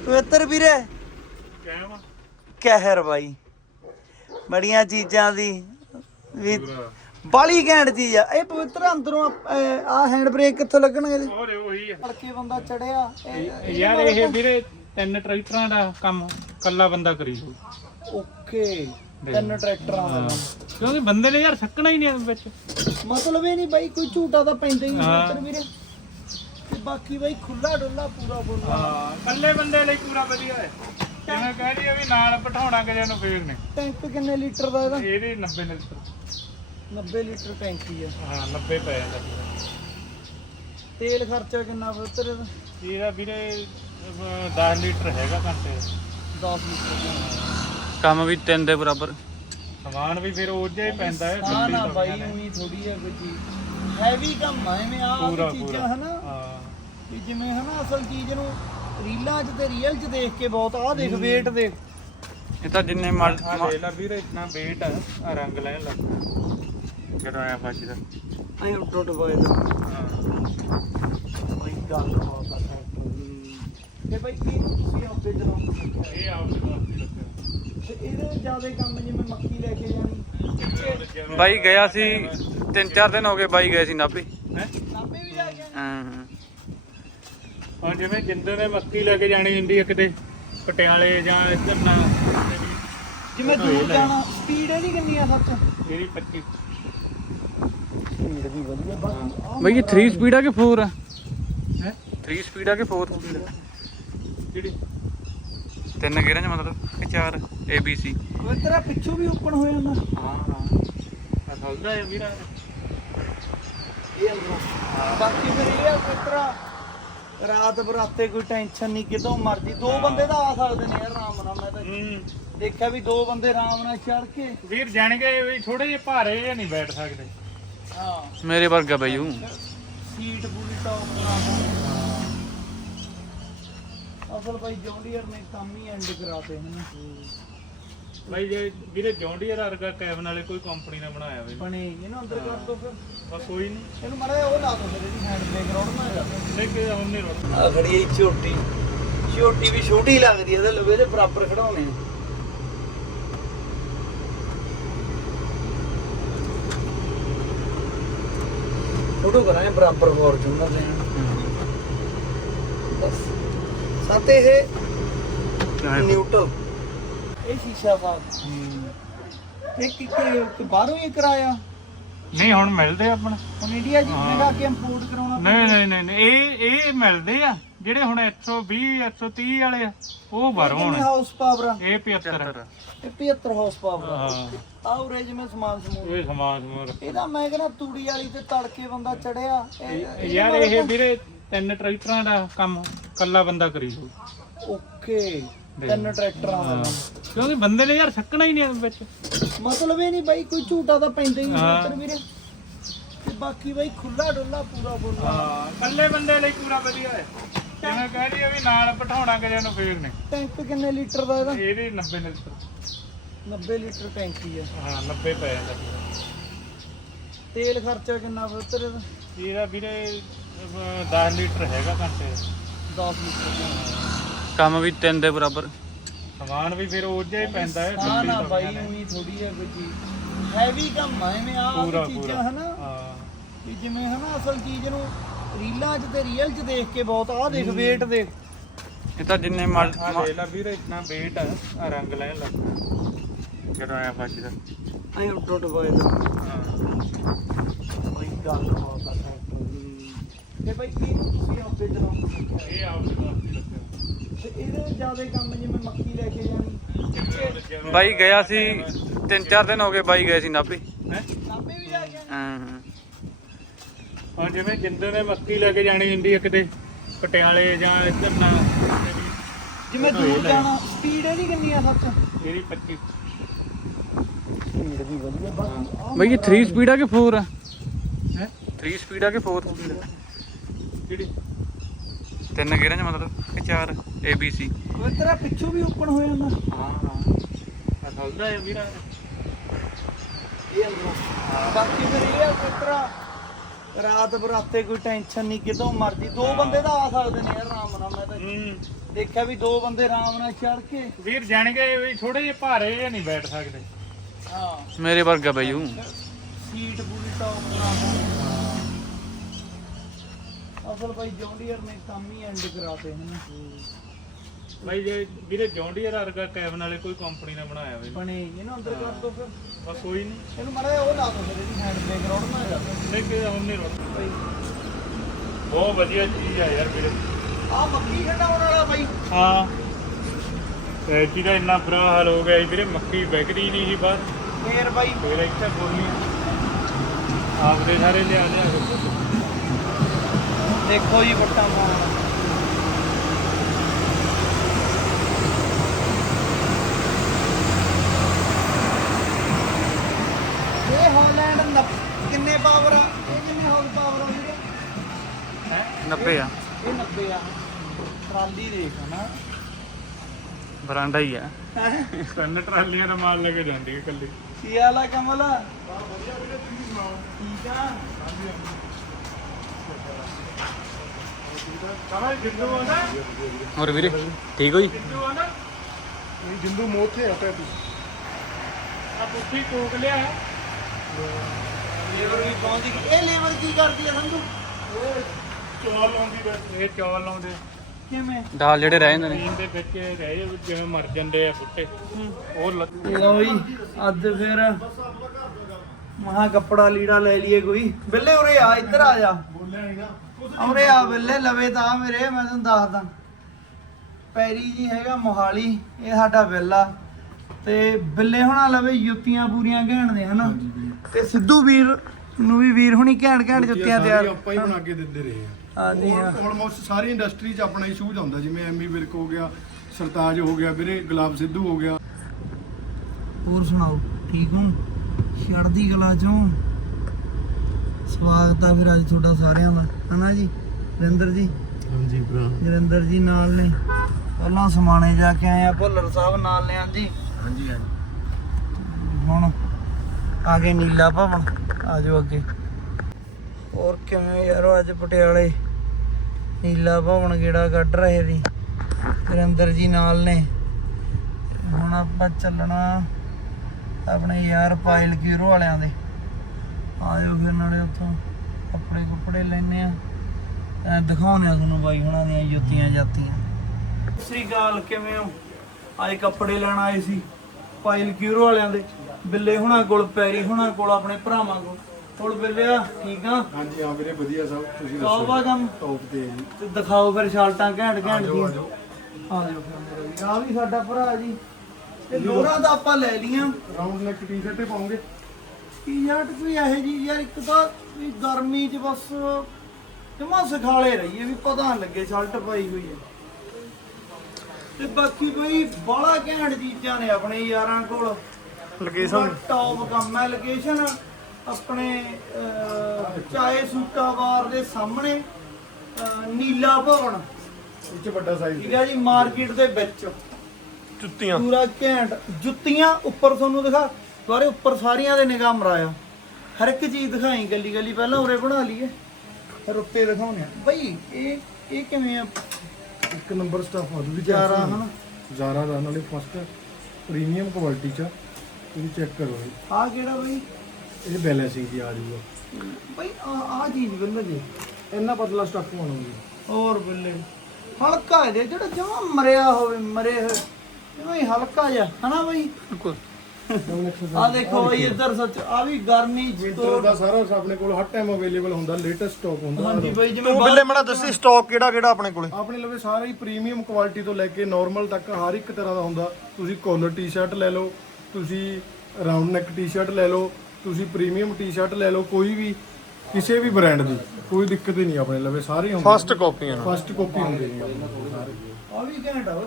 ਪਵਿੱਤਰ ਵੀਰੇ। ਕਹਿਰ ਬਾਈ। ਬੜੀਆਂ ਚੀਜ਼ਾਂ ਦੀ। ਵੀ ਬਾਲੀ ਘੈਂਟ ਚੀਜ਼ ਆ। ਇਹ ਪਵਿੱਤਰ ਅੰਦਰੋਂ ਆ ਹੈਂਡ ਬ੍ਰੇਕ ਕਿੱਥੋਂ ਲੱਗਣਗੇ ਜੀ? ਹੋਰ ਉਹੀ ਆ। ਤੜਕੇ ਬੰਦਾ ਚੜਿਆ ਇਹ- ਯਾਰ ਇਹ ਵੀਰੇ ਤਿੰਨ ਟਰੈਕਟਰਾਂ ਦਾ ਕੰਮ ਕੱਲਾ ਬੰਦਾ ਕਰੀ ਜਾਊ। ਓਕੇ ਤਿੰਨ ਟਰੈਕਟਰਾਂ ਦਾ ਕਿਉਂਕਿ ਬੰਦੇ ਨੇ ਯਾਰ ਸੱਕਣਾ ਹੀ ਨਹੀਂ ਵਿੱਚ। ਮਤਲਬ ਇਹ ਨਹੀਂ ਬਾਈ ਕੋਈ ਝੂਟਾ ਤਾਂ ਪੈਂਦਾ ਹੀ ਨਹੀਂ ਹਾਂ। ਪਵਿੱਤਰ ਵੀਰੇ। ਤੇ ਬਾਕੀ ਬਾਈ ਖੁੱਲਾ ਡੁੱਲਾ ਪੂਰਾ ਬੋਲਣਾ। ਹਾਂ ਕੱਲੇ ਬੰਦੇ ਲਈ ਪੂਰਾ ਵਧੀਆ ਹੈ। ਜਿਵੇਂ ਕਹਿ ਰਹੀ ਵੀ ਨਾਲ ਬਿਠਾਉਣਾ ਕਿਸੇ ਨੂੰ ਫੇਰ ਨੇ ਟੈਂਕ ਕਿੰਨੇ ਲੀਟਰ ਦਾ ਇਹਦਾ? ਇਹਦੀ 90 ਲੀਟਰ। 90 ਲੀਟਰ ਟੈਂਕੀ ਆ। ਹਾਂ 90 ਪੈ ਜਾਂਦਾ ਤੇਲ ਖਰਚਾ ਕਿੰਨਾ ਪਵਿੱਤਰ ਇਹਦਾ ਇਹਦਾ ਵੀਰੇ 10 ਲੀਟਰ ਹੈਗਾ ਘੰਟੇ ਦਾ। 10 ਲੀਟਰ ਕੰਮ ਵੀ ਤਿੰਨ ਦੇ ਬਰਾਬਰ। ਸਮਾਨ ਵੀ ਫਿਰ ਉਹ ਜਿਹਾ ਹੀ ਪੈਂਦਾ ਹੈ ਹਾਂ ਨਾ ਬਾਈ। ਉਹੀ ਥੋੜੀ ਆ ਕੋਈ ਚੀਜ਼। ਹੈਵੀ ਕੰਮ ਆ ਐਵੇਂ ਆ ਪੂਰਾ ਚੀਜ਼ਾਂ ਪੂਰਾ। ਹਨਾ? ਹਾਂ। ਵੀ ਜਿਵੇਂ ਹਨਾ ਅਸਲ ਚੀਜ਼ ਨੂੰ ਰੀਲਾਂ 'ਚ ਤੇ ਰੀਅਲ 'ਚ ਦੇਖ ਕੇ ਬਹੁਤ ਆ ਦੇਖ weight ਦੇ ਇਹ ਤਾਂ ਜਿੰਨੇ ਮਰ ਆ ਲੈ ਲਾ ਵੀਰੇ ਇਤਨਾ weight ਆ ਆਹ ਰੰਗ ਲੈਣ ਲੱਗ ਜਦੋਂ ਆਇਆ ਫਾਜੀ ਦਾ? ਐ ਉੱਡ ਉੱਡ ਵੱਜਦਾ ਹਾਂ। ਬਾਈ ਗੱਲ ਬਹੁਤ ਆ tractor ਦੀ। ਤੇ ਬਾਈ ਕੀ ਤੁਸੀਂ ਆਪੇ ਚਲਾਉਂਦੇ ਇਹ ਆਪ ਦੇ ਵਾਸਤੇ ਰੱਖਿਆ ਤੇ ਇਹਦੇ ਵਿੱਚ ਜ਼ਿਆਦਾ ਕੰਮ ਜਿਵੇਂ ਮੱਕੀ ਲੈ ਕੇ ਜਾਣੀ ਬਾਈ ਗਿਆ ਸੀ ਤਿੰਨ ਚਾਰ ਦਿਨ ਹੋ ਗਏ ਬਾਈ ਗਏ ਸੀ ਨਾਭੇ। ਹੈ? ਨਾਪੇ ਵੀ ਆ ਗਿਆ ਹਾਂ ਹੁਣ ਜਿਵੇਂ ਜਿੰਦੇ ਨੇ ਮੱਕੀ ਲੈ ਕੇ ਜਾਣੀ ਹੁੰਦੀ ਹੈ ਕਿਤੇ ਪਟਿਆਲੇ ਜਾਂ ਇੱਧਰ ਨਾ। ਜਿਵੇਂ ਦੂਰ ਜਾਣਾ ਸਪੀਡ ਇਹਦੀ ਕਿੰਨੀ ਆ ਸੱਚ? ਜਿਹੜੀ 25 ਸਪੀਡ ਵੀ ਵਧੀਆ ਬਾਕੀ ਬਾਈ ਇਹ 3 ਸਪੀਡ ਆ ਕਿ 4 ਆ? ਹੈ? 3 ਸਪੀਡ ਆ ਕਿ 4 ਜਿਹੜੀ ਤਿੰਨ ਗੇਰਾਂ ਚ ਮਤਲਬ ਕਿ ਚਾਰ ਏ ਬੀ ਸੀ ਉਹ ਤੇਰਾ ਪਿੱਛੋਂ ਵੀ ਓਪਨ ਹੋ ਜਾਂਦਾ। ਹਾਂ ਹਾਂ। ਅਸਲ ਦਾ ਇਹ ਵੀਰਾ। ਇਹ ਅੰਦਰੋਂ ਬਾਕੀ ਫਿਰ ਇਹ ਆ ਕਿਤਰਾ ਰਾਤ ਬਰਾਤੇ ਕੋਈ ਟੈਨਸ਼ਨ ਨਹੀਂ ਕਿਤੋਂ ਮਰਜ਼ੀ। ਦੋ ਬੰਦੇ ਤਾਂ ਆ ਸਕਦੇ ਨੇ ਯਾਰ ਆਰਾਮ ਨਾਲ ਮੈਂ ਤਾਂ ਹੂੰ। ਦੇਖਿਆ ਵੀ ਦੋ ਬੰਦੇ ਆਰਾਮ ਨਾਲ ਚੜ ਕੇ। ਵੀਰ ਜਾਣਗੇ ਵੀ ਥੋੜੇ ਜਿਹੇ ਭਾਰੇ ਜਿਹੇ ਨਹੀਂ ਬੈਠ ਸਕਦੇ। ਹਾਂ ਮੇਰੇ ਵਰਗਾ ਬਈ ਉਹ ਸੀਟ ਪੂਰੀ ਟੌਪ ਬਣਾ ਅਸਲ ਭਾਈ ਜੌਂਡੀਅਰ ਨੇ ਕੰਮ ਹੀ ਐਂਡ ਕਰਾਤੇ ਹਨ। ਬਾਈ ਜੇ ਵੀਰੇ ਜੌਂਡੀਅਰ ਵਰਗਾ ਕੈਬਨ ਵਾਲੇ ਕੋਈ ਕੰਪਨੀ ਨੇ ਬਣਾਇਆ ਵੇ ਬਣੇ ਇਹਨੂੰ ਅੰਦਰ ਕਰ ਦੋ ਫਿਰ। ਬਸ ਕੋਈ ਨਹੀਂ। ਇਹਨੂੰ ਜਿਹਾ ਉਹ ਲਾ ਦੋ ਇਹਦੀ ਹੈਂਡ ਬ੍ਰੇਕ ਰੋਡ ਨਾ ਜਾ ਲੈ ਕੇ ਹੁਣ ਨਹੀਂ ਰੋੜ ਆ ਖੜੀ ਹੈ ਝੋਟੀ ਝੋਟੀ ਵੀ ਛੋਟੀ ਲੱਗਦੀ ਹੈ ਇਹਦੇ ਲਵੇ ਦੇ ਬਰਾਬਰ ਖੜਾਉਣੇ ਫੋਟੋ ਕਰਾਂਗੇ ਬਰਾਬਰ ਫੋਰਚੂਨਰ ਦੇ। ਬਸ। ਸਾਤੇ ਇਹ? ਨਿਊਟਰਲ ਇਹ ਸ਼ੀਸ਼ਾ ਸਾਹਿਬ। ਇਹ ਕਿ ਕਿ ਬਾਹਰੋਂ ਹੀ ਕਰਾਇਆ? ਨਹੀਂ ਹੁਣ ਮਿਲਦੇ ਆਪਣਾ। ਹੁਣ ਇੰਡੀਆ ਜੀ। ਮਹਿੰਗਾ ਕੇ ਇੰਪੋਰਟ ਕਰਾਉਣਾ ਨਹੀਂ ਨਹੀਂ ਨਹੀਂ, ਇਹ ਇਹ ਮਿਲਦੇ ਆ। ਜਿਹੜੇ ਹੁਣ 120 130 ਵਾਲੇ ਆ ਉਹ ਬਾਹਰੋਂ ਕਿੰਨੇ ਆਉਣੇ। House power. ਆ। ਇਹ 75 ਇਹ 75 ਹਾਊਸ ਪਾਵਰ। ਆ ਹਾਂ ਆਉਰੇ ਜਿਵੇਂ ਸਮਾਨ ਸਮੂਹ ਇਹ ਸਮਾਨ ਸਮੂਰ ਇਹਦਾ ਮੈਂ ਕਹਿੰਦਾ ਤੂੜੀ ਵਾਲੀ ਤੇ ਤੜਕੇ ਬੰਦਾ ਚੜਿਆ। ਇਹ- ਯਾਰ ਇਹ ਵੀਰੇ ਤਿੰਨ ਟਰੈਕਟਰਾਂ ਦਾ ਕੰਮ ਕੱਲਾ ਬੰਦਾ ਕਰੀ ਜਾਊ ਓਕੇ। ਤਿੰਨ ਟਰੈਕਟਰਾਂ ਦਾ। ਕਿਉਂਕਿ ਬੰਦੇ ਨੇ ਯਾਰ ਛੱਕਣਾ ਹੀ ਨਹੀਂ ਵਿੱਚ। ਮਤਲਬ ਇਹ ਨਹੀਂ ਬਾਈ ਕੋਈ ਝੂਟਾ ਤਾਂ ਪੈਂਦਾ ਹੀ ਨਹੀਂ ਹਾਂ। ਵੀਰੇ। ਤੇ ਬਾਕੀ ਬਾਈ ਖੁੱਲਾ ਡੁੱਲਾ ਪੂਰਾ ਬੋਲਣਾ ਹਾਂ ਕੱਲੇ ਬੰਦੇ ਲਈ ਪੂਰਾ ਵਧੀਆ ਹੈ। ਜਿਵੇਂ ਕਹਿ ਰਹੀ ਵੀ ਨਾਲ ਬਿਠਾਉਣਾ ਕਿਸੇ ਨੂੰ ਫੇਰ ਨੇ ਟੈਂਕ ਕਿੰਨੇ ਲੀਟਰ ਦਾ ਇਹਦਾ? ਇਹਦੀ 90 ਲੀਟਰ। 90 ਲੀਟਰ ਟੈਂਕੀ ਆ। ਹਾਂ 90 ਪੈ ਜਾਂਦਾ। ਤੇਲ ਖਰਚਾ ਕਿੰਨਾ ਫਿਰ ਤੇਰੇ ਦਾ ਇਹਦਾ ਵੀਰੇ 10 ਲੀਟਰ ਹੈਗਾ ਘੰਟੇ ਦਾ। 10 ਲੀਟਰ ਕੰਮ ਵੀ ਤਿੰਨ ਦੇ ਬਰਾਬਰ। ਸਮਾਨ ਵੀ ਫਿਰ ਉਹ ਜਿਹਾ ਹੀ ਪੈਂਦਾ ਹੈ ਹਾਂ ਨਾ ਡੱਬੀ ਬਾਈ ਉਹੀ ਥੋੜੀ ਆ ਕੋਈ ਚੀਜ਼। ਹੈਵੀ ਕੰਮ ਆ ਐਵੇਂ ਆ ਪੂਰਾ ਚੀਜ਼ਾਂ ਪੂਰਾ। ਹਨਾ? ਹਾਂ। ਵੀ ਜਿਵੇਂ ਹਨਾ ਅਸਲ ਚੀਜ਼ ਨੂੰ ਰੀਲਾਂ 'ਚ ਤੇ ਰੀਅਲ 'ਚ ਦੇਖ ਕੇ ਬਹੁਤ ਆ ਦੇਖ weight ਦੇਖ। ਇਹ ਤਾਂ ਜਿੰਨੇ ਮਰ ਆ ਲੈ ਲਾ ਵੀਰੇ ਇਤਨਾ weight ਆ ਆਹ ਰੰਗ ਲੈਣ ਲੱਗ ਜਦੋਂ ਆਇਆ ਬਾਜੀ ਦਾ। ਆਈ ਉੱਡ ਬਾਈ ਦਾ ਬਾਈ ਗੱਲ ਆ ਤੇ ਬਾਈ ਇਹਨੂੰ ਤੁਸੀਂ ਆਪੇ ਚਲਾਉਂਦੇ ਇਹ ਆਪ ਦੇ ਤੇ ਇਹਦੇ ਜ਼ਿਆਦਾ ਕੰਮ ਜਿਵੇਂ ਮੱਕੀ ਲੈ ਕੇ ਜਾਣੀ। ਬਾਈ ਗਿਆ ਸੀ ਤਿੰਨ ਚਾਰ ਦਿਨ ਹੋ ਗਏ ਬਾਈ ਗਏ ਸੀ ਹੈ? ਨਾਪੇ ਵੀ ਆ ਗਿਆ ਹਾਂ ਹਾਂ। ਹੁਣ ਜਿਵੇਂ ਜਿੰਦੇ ਨੇ ਮੱਕੀ ਲੈ ਕੇ ਜਾਣੀ ਹੁੰਦੀ ਹੈ ਕਿਤੇ ਪਟਿਆਲੇ ਜਾਂ ਇੱਧਰ ਨਾ। ਜਿਵੇਂ ਦੂਰ ਜਾਣਾ ਸਪੀਡ ਇਹਦੀ ਕਿੰਨੀ ਆ ਸੱਚ? ਇਹਦੀ 25 ਸਪੀਡ ਵੀ ਵਧੀਆ ਬਾਕੀ ਬਾਈ ਇਹ 3 ਸਪੀਡ ਆ ਕਿ 4 ਆ? ਹੈ? 3 ਸਪੀਡ ਆ ਕਿ 4 ਜਿਹੜੀ ਤਿੰਨ ਗੇਰਾਂ ਚ ਮਤਲਬ ਕਿ ਚਾਰ ਉਹ ਤੇਰਾ ਪਿੱਛੋਂ ਵੀ ਓਪਨ ਹੋ ਜਾਂਦਾ। ਹਾਂ ਹਾਂ। ਅਸਲਦਾ ਹੈ ਵੀਰਾ। ਇਹ ਅੰਦਰੋਂ ਬਾਕੀ ਫਿਰ ਇਹ ਆ ਕਿ ਤੇਰਾ ਰਾਤ ਬਰਾਤੇ ਕੋਈ ਟੈਨਸ਼ਨ ਨਹੀਂ ਕਿਤੋਂ ਮਰਜ਼ੀ। ਦੋ ਬੰਦੇ ਤਾਂ ਆ ਸਕਦੇ ਨੇ ਯਾਰ ਆਰਾਮ ਨਾਲ ਮੈਂ ਤਾਂ ਹੂੰ। ਦੇਖਿਆ ਵੀ ਦੋ ਬੰਦੇ ਆਰਾਮ ਨਾਲ ਚੜ ਕੇ। ਵੀਰ ਜਾਣ ਗਏ ਵੀ ਥੋੜੇ ਜਿਹੇ ਭਾਰੇ ਜਿਹੇ ਨਹੀਂ ਬੈਠ ਸਕਦੇ। ਹਾਂ। ਮੇਰੇ ਵਰਗਾ ਬਾਈ ਹੂੰ ਸੀਟ ਪੂਰੀ ਟੌਪ ਬਣਾ ਅਸਲ ਭਾਈ ਜੌਂਡੀਅਰ ਨੇ ਕੰਮ ਹੀ ਐਂਡ ਕਰਾਤੇ ਹਨ। ਬਾਈ ਜੇ ਵੀਰੇ ਜੌਂਡੀਅਰ ਵਰਗਾ ਕੈਬਨ ਵਾਲੇ ਕੋਈ ਕੰਪਨੀ ਨੇ ਬਣਾਇਆ ਹੋਵੇ। ਬਣੇ ਇਹਨੂੰ ਅੰਦਰ ਕਰ ਦੋ ਫਿਰ। ਬਸ ਕੋਈ ਨਹੀਂ। ਇਹਨੂੰ ਮਾੜਾ ਜਿਹਾ ਉਹ ਲਾ ਦੋ ਫਿਰ ਇਹਦੀ ਹੈਂਡ ਬ੍ਰੇਕ ਰੋਡ ਨਾ ਜਾਂਦਾ ਦੇਖੇ ਹੁਣ ਨਹੀਂ ਰੋਕ ਭਾਈ ਬਹੁਤ ਵਧੀਆ ਚੀਜ਼ ਆ ਯਾਰ ਵੀਰੇ। ਆ ਮੱਕੀ ਖੰਡਾਉਣ ਵਾਲਾ ਭਾਈ ਹਾਂ। ਐਤੀ ਦਾ ਇੰਨਾ ਬੁਰਾ ਹਾਲ ਹੋ ਗਿਆ ਸੀ ਵੀਰੇ ਮੱਕੀ ਵਿਕਦੀ ਨਹੀਂ ਸੀ ਬਸ। ਫੇਰ ਭਾਈ ਫੇਰ ਇੱਥੇ ਬੋਲੀਆਂ ਆਪਦੇ ਸਾਰੇ ਲਿਆ ਲਿਆ ਕੇ। ਦੇਖੋ ਜੀ ਵੱਟਾਂ ਪਾਉਣ ਇਹ ਹਾਲੈਂਡ ਨੱਬ- ਕਿੰਨੇ ਪਾਵਰ ਆ। ਇਹ ਕਿੰਨੇ ਹਾਲ ਪਾਵਰ ਆ ਵੀਰੇ? ਹੈ? 90 ਆ। ਇਹ 90 ਆ। ਟਰਾਲੀ ਦੇਖ ਨਾ ਬਰਾਂਡਾ ਹੀ ਆ। ਹੈਂ? ਤਿੰਨ ਟਰਾਲੀਆਂ ਦਾ ਮਾਲ ਲੈ ਕੇ ਜਾਂਦੀ ਹੈ ਇਕੱਲੀ। ਕੀ ਹਾਲ ਆ ਕਮਲ? ਠੀਕ ਆ। ਕਮਲ ਜਿੰਦੂ ਆ ਨਾ? ਹੋਰ ਵੀਰੇ ਠੀਕ ਹੋ ਜੀ? ਜਿੰਦੂ ਆ ਨਾ? ਜਿੰਦੂ ਮੋਥੇ ਆ ਟੈਟੂ ਆ ਪੁੱਠੀ ਕੋਕ ਲਿਆ। ਲੇਬਰ ਵੀ ਪਹੁੰਚ ਗਈ ਇਹ ਲੇਬਰ ਕੀ ਕਰਦੀ ਆ ਸੰਧੂ? ਚੌਲ ਲਾਉਂਦੀ ਬਸ। ਇਹ ਚੌਲ ਲਾਉਂਦੇ। ਕਿਵੇਂ? ਦਾਲ ਜਿਹੜੇ ਰਹਿ ਜਾਂਦੇ ਨੇ। ਜ਼ਮੀਨ ਦੇ ਵਿੱਚ ਰਹਿ ਜਿਵੇਂ ਮਰ ਜਾਂਦੇ ਆ ਬੁੱਟੇ। ਉਹ ਲ- ਲਓ ਜੀ ਅੱਜ ਫਿਰ ਮਹਾ ਕੱਪੜਾ ਲੀੜਾ ਲੈ ਲਈਏ ਕੋਈ। ਬਿੱਲੇ ਉਰੇ ਆ ਇੱਧਰ ਆ ਜਾ। ਬੋਲਿਆ ਨਹੀਂ ਨਾ ਉਰੇ ਆ ਬਿੱਲੇ ਲਵੇ ਤਾਂ ਆ ਮੇਰੇ ਮੈਂ ਤੈਨੂੰ ਦੱਸਦਾ। ਪੈਰੀ ਜੀ ਹੈਗਾ ਮੋਹਾਲੀ ਇਹ ਸਾਡਾ ਬਿੱਲਾ ਤੇ ਬਿੱਲੇ ਹੋਣਾ ਲਵੇ ਜੁੱਤੀਆਂ ਪੂਰੀਆਂ ਘੈਂਟਦੇ ਹਨਾ? ਤੇ ਸਿੱਧੂ ਵੀਰ ਨੂੰ ਵੀ ਵੀਰ ਹੁਣੀ ਘੈਂਟ ਘੈਂਟ ਜੁੱਤੀਆਂ ਤਿਆਰ। ਆਪਾਂ ਹੀ ਬਣਾ ਕੇ ਦਿੰਦੇ ਰਹੇ ਆ। ਹਾਂਜੀ ਹਾਂ। ਆਲਮੋਸਟ ਸਾਰੀ ਇੰਡਸਟਰੀ 'ਚ ਆਪਣਾ ਹੀ ਸ਼ੂਜ਼ ਆਉਂਦਾ ਜਿਵੇਂ ਐਮੀ ਵਿਰਕ ਹੋ ਗਿਆ ਸਰਤਾਜ ਹੋ ਗਿਆ ਵੀਰੇ ਗੁਲਾਬ ਸਿੱਧੂ ਹੋ ਗਿਆ। ਹੋਰ ਸੁਣਾਓ ਠੀਕ ਹੋ? ਛੜਦੀ ਕਲਾ ਚੋਂ। ਸਵਾਗਤ ਆ ਫਿਰ ਅੱਜ ਤੁਹਾਡਾ ਸਾਰਿਆਂ ਦਾ ਹਨਾ ਜੀ? ਰਿੰਦਰ ਜੀ? ਹਾਂਜੀ ਭਰਾ। ਜਰਿੰਦਰ ਜੀ ਨਾਲ ਨੇ। ਪਹਿਲਾਂ ਸਮਾਣੇ ਜਾ ਕੇ ਆਏ ਆ ਭੁੱਲਰ ਸਾਹਿਬ ਨਾਲ ਨੇ ਹਾਂਜੀ? ਹਾਂਜੀ ਹਾਂਜੀ। ਹੁਣ ਆ ਗਏ ਨੀਲਾ ਭਵਨ, ਆ ਜਾਓ ਅੱਗੇ। ਹੋਰ ਕਿਵੇਂ ਯਾਰੋ ਅੱਜ ਪਟਿਆਲੇ? ਨੀਲਾ ਭਵਨ ਗੇੜਾ ਕੱਢ ਰਹੇ ਸੀ ਜਰਿੰਦਰ ਜੀ ਨਾਲ ਨੇ। ਹੁਣ ਆਪਾਂ ਚੱਲਣਾ ਆਪਣੇ ਯਾਰ ਪਾਇਲ ਕੀਰੋ ਵਾਲਿਆਂ ਦੇ। ਆ ਜਾਓ ਫਿਰ ਨਾਲੇ ਉੱਥੋਂ ਕੱਪੜੇ ਕੁੱਪੜੇ ਲੈਣੇ ਆ। ਐ ਦਿਖਾਉਣੇ ਆ ਤੁਹਾਨੂੰ ਬਾਈ ਹੁਣਾਂ ਦੀਆਂ ਜੁੱਤੀਆਂ ਜਾਤੀਆਂ। ਸਤਿ ਸ੍ਰੀ ਅਕਾਲ, ਕਿਵੇਂ ਹੋ? ਅੱਜ ਕੱਪੜੇ ਲੈਣ ਆਏ ਸੀ ਪਾਇਲ ਕਿਊਰੋ ਵਾਲਿਆਂ ਦੇ। ਬਿੱਲੇ ਹੁਣਾਂ ਕੋਲ ਪੈਰੀ ਹੁਣਾਂ ਕੋਲ ਆਪਣੇ ਭਰਾਵਾਂ ਕੋਲ। ਕੋਲ ਬਿੱਲਿਆ ਠੀਕ ਆ? ਹਾਂਜੀ ਹਾਂ ਵੀਰੇ ਵਧੀਆ ਸਭ ਤੁਸੀਂ ਕਾਹਵਾ ਕੰਮ ਟੌਪ ਤੇ ਹੈ ਜੀ। ਤੇ ਦਿਖਾਓ ਫਿਰ ਸ਼ਾਲਟਾਂ ਘੈਂਟ ਘੈਂਟ ਆਜੋ। ਆ ਜਾਓ ਫਿਰ ਆ ਵੀ। ਸਾਡਾ ਭਰਾ ਜੀ। ਤੇ ਲੋਰਾਂ ਦਾ ਆਪਾਂ ਲੈ ਲੀਆਂ ਰਾਉਂਡ ਨੈਕ ਟੀ-ਸ਼ਰਟ ਹੀ ਪਾਉਂਗੇ? ਟੀ-ਸ਼ਰਟ ਕੋਈ ਇਹੋ ਜੀ ਯਾਰ ਇੱਕ ਤਾਂ ਵੀ ਗਰਮੀ 'ਚ ਬਸ ਜਮਾ ਸਿਖਾਲੇ ਰਹੀਏ ਵੀ ਪਤਾ ਨਾ ਲੱਗੇ ਸ਼ਰਟ ਪਾਈ ਹੋਈ ਹੈ ਤੇ ਬਾਕੀ ਬਈ ਬੜਾ ਘੈਂਟ ਚੀਜ਼ਾਂ ਨੇ ਆਪਣੇ ਯਾਰਾਂ ਕੋਲ। ਲੋਕੇਸ਼ਨ ਟੌਪ ਕੰਮ ਹੈ? ਲੋਕੇਸ਼ਨ ਆਪਣੇ ਚਾਏ ਸੂਟਾ ਬਾਰ ਦੇ ਸਾਹਮਣੇ ਨੀਲਾ ਭਵਨ। ਇਹ ਚ ਵੱਡਾ ਸਾਈਜ਼ ਠੀਕ ਹੈ ਜੀ ਮਾਰਕੀਟ ਦੇ ਵਿੱਚ। ਜੁੱਤੀਆਂ। ਪੂਰਾ ਘੈਂਟ। ਜੁੱਤੀਆਂ ਉੱਪਰ ਤੁਹਾਨੂੰ ਦਿਖਾ। ਦੁਆਰੇ ਉੱਪਰ ਸਾਰੀਆਂ ਦੇ ਨਿਗਾਹ ਮਰਾਇਆ। ਹਰ ਇੱਕ ਚੀਜ਼ ਦਿਖਾਈ ਗੱਲੀ ਗੱਲੀ ਪਹਿਲਾਂ ਉਰੇ ਬਣਾ ਲਈਏ। ਫਿਰ ਉੱਤੇ ਦਿਖਾਉਣੇ ਆ ਬਈ ਇਹ ਇਹ ਕਿਵੇਂ ਆ? ਇੱਕ ਨੰਬਰ ਸਟਾਫ ਆ ਵੀ ਜਾਰਾ ਹਨਾ? ਜ਼ਾਰਾ ਦਾ ਨਾਲੇ ਫਸਟ ਪ੍ਰੀਮੀਅਮ ਕੁਆਲਿਟੀ ਚ ਤੁਸੀਂ ਚੈੱਕ ਕਰੋ। ਆ ਕਿਹੜਾ ਬਈ? ਇਹ ਬੈਲੈਂਸਿੰਗ ਦੀ ਆ ਜੂਗਾ ਬਈ ਆ ਆ ਚੀਜ਼ ਬੰਦਾ ਜੀ ਇੰਨਾ ਪਤਲਾ ਸਟਾਫ ਹੋਣਗੇ ਹੋਰ ਬੱਲੇ ਹਲਕਾ ਜਿਹਾ ਜਿਹੜਾ ਜਮਾ ਮਰਿਆ ਹੋਵੇ ਮਰੇ ਹੋਏ। ਜਿਵੇਂ ਹੀ ਹਲਕਾ ਜਿਹਾ ਹਨਾ ਬਈ? ਬਿਲਕੁਲ। ਆ ਦੇਖੋ ਬਈ ਇੱਧਰ ਸੱਚ ਆ ਵੀ ਗਰਮੀ ਚ ਵਿੰਟਰ ਦਾ ਸਾਰਾ ਆਪਣੇ ਕੋਲ ਹਰ ਟਾਈਮ ਅਵੇਲੇਬਲ ਹੁੰਦਾ ਲੇਟੈਸਟ ਸਟਾਕ ਹੁੰਦਾ ਹਾਂਜੀ ਬਈ ਜਿਵੇਂ ਤੂੰ ਬਾਹਰ- ਬਿੱਲੇ ਮੜਾ ਦੱਸੀ ਸਟਾਕ ਕਿਹੜਾ ਕਿਹੜਾ ਆਪਣੇ ਕੋਲੇ? ਆਪਣੇ ਲਵੇ ਸਾਰਾ ਹੀ ਪ੍ਰੀਮੀਅਮ ਕੁਆਲਿਟੀ ਤੋਂ ਲੈ ਕੇ ਨਾਰਮਲ ਤੱਕ ਹਰ ਇੱਕ ਤਰ੍ਹਾਂ ਦਾ ਹੁੰਦਾ। ਤੁਸੀਂ ਕਾਲਰ ਟੀ-ਸ਼ਰਟ ਲੈ ਲਓ ਤੁਸੀਂ ਰਾਉਂਡ ਨੈਕ ਟੀ-ਸ਼ਰਟ ਲੈ ਲਓ ਤੁਸੀਂ ਪ੍ਰੀਮੀਅਮ ਟੀ-ਸ਼ਰਟ ਲੈ ਲਓ ਕੋਈ ਵੀ ਕਿਸੇ ਵੀ ਬ੍ਰਾਂਡ ਦੀ ਕੋਈ ਦਿੱਕਤ ਹੀ ਨਹੀਂ ਆਪਣੇ ਲਵੇ ਸਾਰੇ ਹੁੰਦੇ ਫਸਟ ਕਾਪੀਆਂ ਨਾਲ ਫਸਟ ਕਾਪੀ ਹੁੰਦੇ ਨੇ ਆਪਣੇ ਕੋਲ ਸਾਰੇ।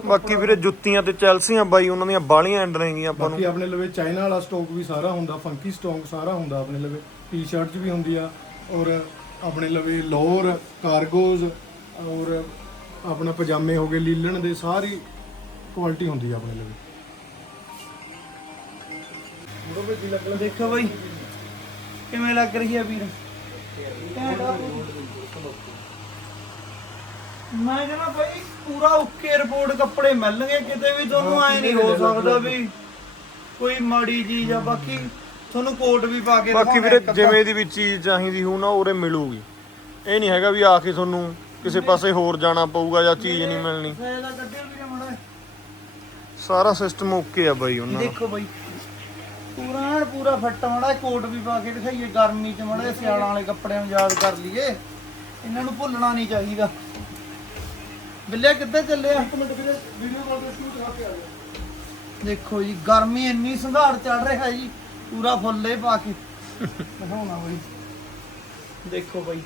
ਬਾਕੀ ਵੀਰੇ ਜੁੱਤੀਆਂ ਤੇ ਚੈਲਸੀਆਂ ਬਾਈ ਉਹਨਾਂ ਦੀਆਂ ਬਾਲੀਆਂ ਐਂਡ ਨੇਗੀਆਂ ਆਪਾਂ ਨੂੰ। ਬਾਕੀ ਆਪਣੇ ਲਵੇ ਚਾਈਨਾ ਵਾਲਾ ਸਟਾਕ ਵੀ ਸਾਰਾ ਹੁੰਦਾ ਫੰਕੀ ਸਟਾਕ ਸਾਰਾ ਹੁੰਦਾ ਆਪਣੇ ਲਵੇ। ਟੀ-ਸ਼ਰਟਸ ਵੀ ਹੁੰਦੀ ਆ ਔਰ ਆਪਣੇ ਲਵੇ ਲੋਅਰ ਕਾਰਗੋਜ਼ ਔਰ ਆਪਣਾ ਪਜਾਮੇ ਹੋ ਗਏ ਲੀਲਣ ਦੇ ਸਾਰੀ ਕੁਆਲਿਟੀ ਹੁੰਦੀ ਆ ਆਪਣੇ ਲਵੇ। ਦੇਖੋ ਬਈ ਕਿਵੇਂ ਲੱਗ ਰਹੀ ਹੈ ਵੀਰ। ਮੈਂ ਕਹਿੰਦਾ ਬਈ ਪੂਰਾ ਓਕੇ ਰਿਪੋਰਟ ਕੱਪੜੇ ਮਿਲਣਗੇ ਕਿਤੇ ਵੀ ਤੁਹਾਨੂੰ ਐ ਨਹੀਂ ਹੋ ਸਕਦਾ ਵੀ ਕੋਈ ਮਾੜੀ ਚੀਜ਼ ਆ ਬਾਕੀ ਤੁਹਾਨੂੰ ਕੋਟ ਵੀ ਪਾ ਕੇ ਬਾਕੀ ਦਿਖਾਉਣਾ ਵੀਰੇ ਇੱਕ ਅੱਧਾ। ਜਿਵੇਂ ਦੀ ਵੀ ਚੀਜ਼ ਚਾਹੀਦੀ ਹੋ ਨਾ ਉਰੇ ਮਿਲੂਗੀ। ਇਹ ਨਹੀਂ ਹੈਗਾ ਵੀ ਆ ਕੇ ਤੁਹਾਨੂੰ ਕਿਸੇ ਪਾਸੇ ਹੋਰ ਜਾਣਾ ਪਊਗਾ ਜਾਂ ਚੀਜ਼ ਨਹੀਂ ਮਿਲਣੀ। ਫਾਇਦਾ ਕੱਢਿਓ ਵੀਰੇ ਮਾੜਾ ਸਾਰਾ ਸਿਸਟਮ ਓਕੇ ਆ ਬਾਈ ਉਹਨਾਂ ਦਾ। ਦੇਖੋ ਬਈ ਪੂਰਾ ਐਨ ਪੂਰਾ ਫੱਟਾ ਮਾੜਾ ਕੋਟ ਵੀ ਪਾ ਕੇ ਦਿਖਾਈਏ ਗਰਮੀ ਚ ਮਾੜਾ ਸਿਆਲਾਂ ਵਾਲੇ ਕੱਪੜਿਆਂ ਨੂੰ ਯਾਦ ਕਰ ਲਈਏ। ਇਹਨਾਂ ਨੂੰ ਭੁੱਲਣਾ ਨਹੀਂ ਚਾਹੀਦਾ। ਬਿੱਲੇ ਕਿੱਥੇ ਚੱਲੇ ਆ? ਵੀਡੀਓ ਕਾਲ ਤੇ ਸ਼ੂਟ ਦਿਖਾ ਕੇ ਆ ਦੇਖੋ ਜੀ ਗਰਮੀ ਇੰਨੀ ਸੰਘਾੜ ਚੜ ਰਿਹਾ ਜੀ ਪੂਰਾ ਫੁੱਲੇ ਪਾ ਕੇ। ਦਿਖਾਉਣਾ ਬਈ। ਦੇਖੋ ਬਈ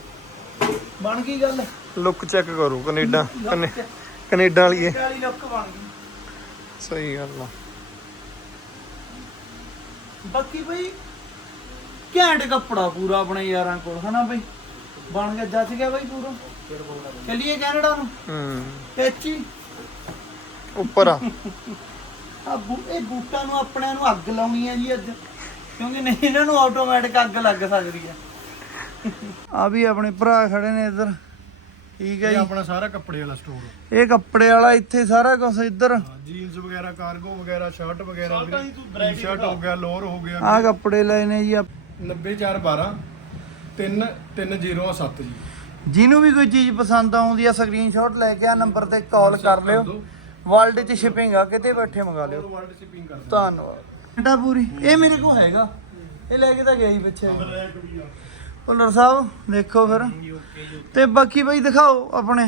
ਬਣ ਗਈ ਗੱਲ? ਲੁੱਕ ਚੈੱਕ ਕਰੋ ਕੈਨੇਡਾ ਕਨੇ- ਕੈਨੇਡਾ ਵਾਲੀ ਇਹ ਵਾਲੀ ਲੁੱਕ ਬਣ ਗਈ। ਸਹੀ ਗੱਲ ਆ। ਬਾਕੀ ਬਈ ਘੈਂਟ ਕੱਪੜਾ ਪੂਰਾ ਆਪਣੇ ਯਾਰਾਂ ਕੋਲ ਹਨਾ ਬਈ? ਬਣ ਗਿਆ ਜੱਜ ਗਿਆ ਬਈ ਪੂਰਾ। ਚੱਲੀਏ ਕੈਨੇਡਾ ਨੂੰ। ਹੂੰ। ਟੈਚੀ ਉੱਪਰ ਆ। [LAUGHS] ਆ ਬੂ ਇਹ ਬੂਟਾਂ ਨੂੰ ਆਪਣਿਆਂ ਨੂੰ ਅੱਗ ਲਾਉਣੀ ਹੈ ਜੀ ਅੱਜ। ਕਿਉਂਕਿ ਨਹੀਂ ਇਹਨਾਂ ਨੂੰ ਆਟੋਮੈਟਿਕ ਅੱਗ ਲੱਗ ਸਕਦੀ ਹੈ ਆ ਵੀ ਆਪਣੇ ਭਰਾ ਖੜੇ ਨੇ ਇੱਧਰ। ਠੀਕ ਹੈ ਇਹ ਜੀ। ਆਪਣਾ ਸਾਰਾ ਕੱਪੜੇ ਵਾਲਾ ਸਟੋਰ ਇਹ ਕੱਪੜੇ ਵਾਲਾ ਇੱਥੇ ਸਾਰਾ ਕੁਝ ਇੱਧਰ। ਜੀਨਸ ਵਗੈਰਾ ਕਾਰਗੋ ਵਗੈਰਾ ਸ਼ਰਟ ਵਗੈਰਾ ਟੀ-ਸ਼ਰਟ ਹੋ ਗਿਆ ਲੋਅਰ ਹੋ ਗਿਆ ਆ ਕੱਪੜੇ ਲਏ ਨੇ ਜੀ ਆ 90412 3307 ਜੀ। ਜਿਹਨੂੰ ਵੀ ਕੋਈ ਚੀਜ਼ ਪਸੰਦ ਆਉਂਦੀ ਆ ਸਕਰੀਨਸ਼ਾਟ ਲੈ ਕੇ ਆ ਨੰਬਰ ਤੇ ਕਾਲ ਕਰ ਲਿਓ। ਵਰਲਡ 'ਚ ਸ਼ਿਪਿੰਗ ਆ ਕਿਤੇ ਬੈਠੇ ਮੰਗਾ ਲਿਓ। ਵਰਲਡ ਸ਼ਿਪਿੰਗ ਕਰਦੇ ਧੰਨਵਾਦ। ਇਹ ਮੇਰੇ ਕੋਲ ਹੈਗਾ। ਇਹ ਲੈ ਕੇ ਤਾਂ ਗਿਆ ਹੀ ਪਿੱਛੇ। ਭੁੱਲਰ ਸਾਹਿਬ ਦੇਖੋ ਫਿਰ। ਤੇ ਬਾਕੀ ਬਈ ਦਿਖਾਓ ਆਪਣੇ।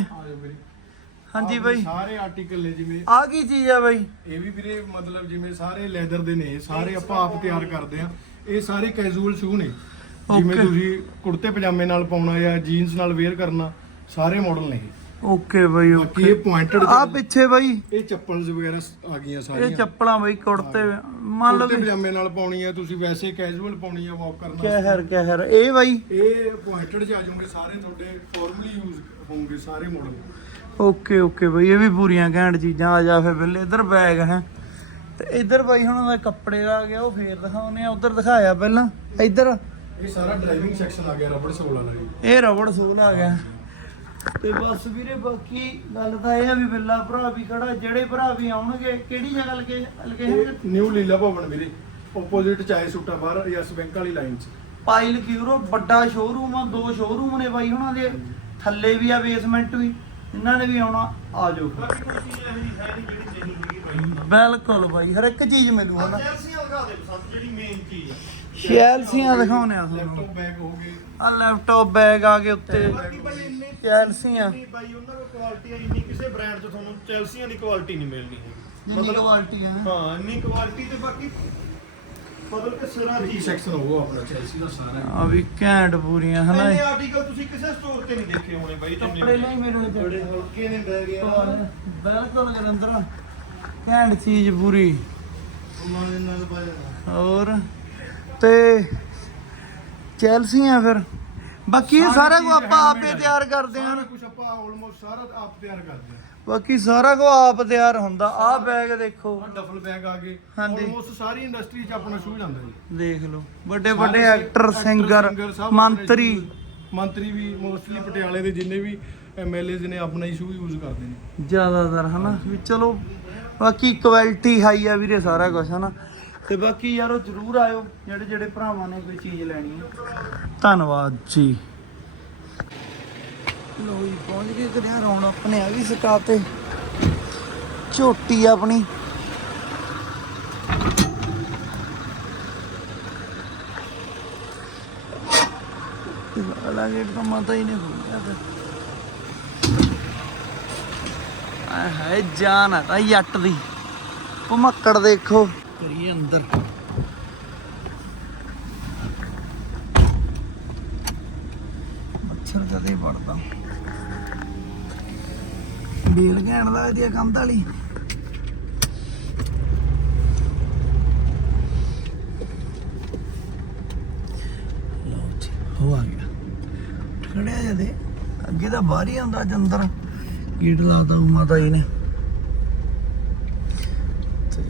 ਹਾਂਜੀ ਬਈ। ਸਾਰੇ ਆਰਟੀਕਲ ਨੇ ਜਿਵੇਂ ਆ ਕੀ ਚੀਜ਼ ਆ ਬਈ? ਇਹ ਵੀ ਵੀਰੇ ਮਤਲਬ ਜਿਵੇਂ ਸਾਰੇ ਲੈਦਰ ਦੇ ਨੇ ਸਾਰੇ ਆਪਾਂ ਆਪ ਤਿਆਰ ਕਰਦੇ ਆ ਇਹ ਸਾਰੇ ਕੈਜੂਅਲ ਸ਼ੂ ਨੇ। ਜਿਵੇਂ Okay. ਤੁਸੀਂ ਕੁੜਤੇ ਪਜਾਮੇ ਨਾਲ ਪਾਉਣਾ ਜਾਂ ਜੀਨਸ ਨਾਲ ਵੇਅਰ ਕਰਨਾ ਸਾਰੇ ਮਾਡਲ ਨੇ ਇਹ। ਓਕੇ ਬਈ ਬਾਕੀ ਇਹ ਪੁਆਇੰਟਡ ਆ ਪਿੱਛੇ ਬਈ। ਇਹ ਚੱਪਲਸ ਵਗੈਰਾ ਆ ਗਈਆਂ ਇਹ ਸਾਰੀਆਂ। ਚੱਪਲਾਂ ਬਈ ਕੁੜਤੇ ਮੰਨ ਲਓ ਕੁੜਤੇ ਵੀ ਪਜਾਮੇ ਨਾਲ ਪਾਉਣੀ ਆ ਤੁਸੀਂ ਵੈਸੇ ਕੈਜੂਅਲ ਪਾਉਣੀ ਆ ਵਾਕ ਕਰਨਾ ਕਹਿਰ ਕਹਿਰ। ਇਹ ਬਈ? ਇਹ ਪੁਆਇੰਟਡ ਚ ਆ ਜਾਓਗੇ ਸਾਰੇ ਤੁਹਾਡੇ ਫਾਰਮਲੀ ਯੂਜ਼ ਹੋਣਗੇ ਸਾਰੇ ਮਾਡਲ ਓਕੇ ਓਕੇ ਬਈ ਇਹ ਵੀ ਪੂਰੀਆਂ ਘੈਂਟ ਚੀਜ਼ਾਂ ਆ ਜਾ ਫਿਰ ਬਿੱਲੇ ਇੱਧਰ ਬੈਗ ਹੈ। ਤੇ ਇੱਧਰ ਬਾਈ ਹੁਣ ਉਹਦਾ ਕੱਪੜੇ ਦਾ ਆ ਗਿਆ ਉਹ ਫੇਰ ਦਿਖਾਉਨੇ ਆ। ਉੱਧਰ ਦਿਖਾਇਆ ਪਹਿਲਾਂ। ਇੱਧਰ। ਇਹ ਸਾਰਾ ਡਰਾਈਵਿੰਗ ਸੈਕਸ਼ਨ ਆ ਗਿਆ ਰਬੜ ਸੋਲ ਵਾਲਾ ਜੀ। ਇਹ ਰਬੜ ਸੂਲ ਆ ਗਿਆ। ਤੇ ਬਸ ਵੀਰੇ ਬਾਕੀ ਗੱਲ ਤਾਂ ਇਹ ਆ ਵੀ ਬਿੱਲਾ ਭਰਾ ਵੀ ਖੜਾ ਜਿਹੜੇ ਭਰਾ ਵੀ ਆਉਣਗੇ ਕਿਹੜੀ ਜਗ੍ਹਾ ਲਗੇ ਲਗੇ ਇਹ ਨਿਊ ਲੀਲਾ ਭਵਨ ਵੀਰੇ ਆਪੋਜ਼ਿਟ ਚਾਏ ਸੂਟਾ ਬਾਹਰ ਯੈਸ ਬੈਂਕ ਵਾਲੀ ਲਾਈਨ 'ਚ। ਪਾਇਲ ਕਿਊਰੋ ਵੱਡਾ ਸ਼ੋਰੂਮ ਆ ਦੋ ਸ਼ੋਰੂਮ ਨੇ ਬਾਈ ਉਹਨਾਂ ਦੇ ਥੱਲੇ ਵੀ ਆ ਬੇਸਮੈਂਟ ਵੀ ਇਹਨਾਂ ਨੇ ਵੀ ਆਉਣਾ ਆ ਜਾਓ। ਬਿਲਕੁਲ ਬਾਈ ਹਰ ਇੱਕ ਚੀਜ਼ ਮਿਲੂ ਹਨਾ। ਸ਼ੈਲਸੀਆਂ ਦਿਖਾਉਣੇ ਆ। ਤੁਹਾਨੂੰ। ਲੈਪਟਾਪ ਬੈਗ ਹੋ ਗਏ। ਆ ਲੈਪਟਾਪ ਬੈਗ ਆ ਗਏ ਉੱਤੇ। ਸ਼ੈਲਸੀਆਂ ਬਾਈ ਉਹਨਾਂ ਕੋਲ ਕੁਆਲਿਟੀ ਆ ਇੰਨੀ ਕਿਸੇ ਬ੍ਰਾਂਡ 'ਚ ਤੁਹਾਨੂੰ ਚੈਲਸੀਆਂ ਦੀ ਕੁਆਲਿਟੀ ਨਹੀਂ ਮਿਲਣੀ ਜਿੰਨੀ ਕੁਆਲਿਟੀ ਹੈ ਹਾਂ ਇੰਨੀ ਕੁਆਲਿਟੀ ਤੇ ਬਾਕੀ ਮਤਲਬ ਕਿ ਸਿਰਾ ਕੀ ਚੀਜ਼ ਸੈਕਸ਼ਨ ਹੋਊਗਾ ਆਪਣਾ ਚੈਲਸੀ ਦਾ ਸਾਰਾ ਆ ਵੀ ਘੈਂਟ ਪੂਰੀਆਂ ਹਨਾ? ਇਹਨੇ ਆਰਟੀਕਲ ਤੁਸੀਂ ਕਿਸੇ ਸਟੋਰ ਤੇ ਨਹੀਂ ਦੇਖੇ ਹੋਣੇ ਬਾਈ ਕੱਪੜੇ ਲਈ ਮੇਰੇ ਬੜੇ ਹਲਕੇ ਨੇ ਬੈਗ ਯਾਰ ਬਿਲਕੁਲ ਗਰੰਦਰਾ ਘੈਂਟ ਚੀਜ਼ ਪੂਰੀ। ਉਹਨਾਂ ਦੇ ਨਾਲ ਪਾਇਆ ਹੋਰ? ਤੇ ਚੈਲਸੀਆਂ ਫਿਰ। ਬਾਕੀ ਇਹ ਸਾਰਾ ਕੁਝ ਆਪਾਂ ਆਪੇ ਤਿਆਰ ਕਰਦੇ ਹਾਂ ਕੁਝ ਆਪਾਂ ਆਲਮੋਸਟ ਸਾਰਾ ਆਪ ਤਿਆਰ ਕਰਦੇ ਹਾਂ। ਬਾਕੀ ਸਾਰਾ ਕੁਝ ਆਪ ਤਿਆਰ ਹੁੰਦਾ। ਆਹ ਬੈਗ ਦੇਖੋ। ਡਫਲ ਬੈਗ ਆ ਗਏ। ਹਾਂਜੀ। ਆਲਮੋਸਟ ਸਾਰੀ ਇੰਡਸਟਰੀ 'ਚ ਆਪਣਾ ਸ਼ੂ ਜਾਂਦਾ ਜੀ। ਦੇਖ ਲਓ। ਵੱਡੇ ਵੱਡੇ ਸਾਰੇ ਐਕਟਰ actor, ਸਿੰਗਰ singer ਸਭ ਮੰਤਰੀ। ਮੰਤਰੀ ਵੀ ਮੋਸਟਲੀ ਪਟਿਆਲੇ ਦੇ ਜਿੰਨੇ ਵੀ ਐਮਐਲਏਜ਼ ਨੇ ਆਪਣਾ ਹੀ ਸ਼ੂ ਯੂਜ਼ ਕਰਦੇ ਨੇ। ਜ਼ਿਆਦਾਤਰ ਹਨਾ। ਵੀ ਚਲੋ ਬਾਕੀ ਕੁਆਲਿਟੀ ਹਾਈ ਆ ਵੀਰੇ ਸਾਰਾ ਕੁਝ ਹਨਾ। ਤੇ ਬਾਕੀ ਯਾਰੋ ਜਰੂਰ ਆਇਓ ਜਿਹੜੇ ਜਿਹੜੇ ਭਰਾਵਾਂ ਨੇ ਕੋਈ ਚੀਜ਼ ਲੈਣੀ ਹੈ। ਧੰਨਵਾਦ ਜੀ। ਲੋ ਜੀ ਪਹੁੰਚ ਗਏ ਕਰਿਆ ਰੌਣ ਆਪਣੇ ਆ ਵੀ ਸਕਾਤੇ ਝੋਟੀ ਆਪਣੀ। ਵਾਲਾ ਗੇਟ ਤਾਂ ਮਾਤਾ ਹੀ ਨੇ ਖੋਲਿਆ ਤੇ। ਆਏ ਹਾਏ ਜਾਨ ਆ ਤਾਂ ਜੱਟ ਦੀ। ਭਮੱਕੜ ਦੇਖੋ। ਕਰੀਏ ਅੰਦਰ। ਮੱਛਰ ਕਦੇ ਪੜਦਾ ਬੇਲ ਘੈਣ ਦਾ ਇਹਦੀ ਕੰਧ ਵਾਲੀ। ਲਓ ਜੀ ਹੋ ਆ ਗਿਆ। ਖੜਿਆ ਜਦੇ। ਅੱਗੇ ਤਾਂ ਬਾਹਰ ਹੀ ਆਉਂਦਾ ਅੱਜ ਅੰਦਰ। ਗੇਟ ਲਾਤਾ ਉਹ ਮਾਤਾ ਜੀ ਨੇ ਤੇ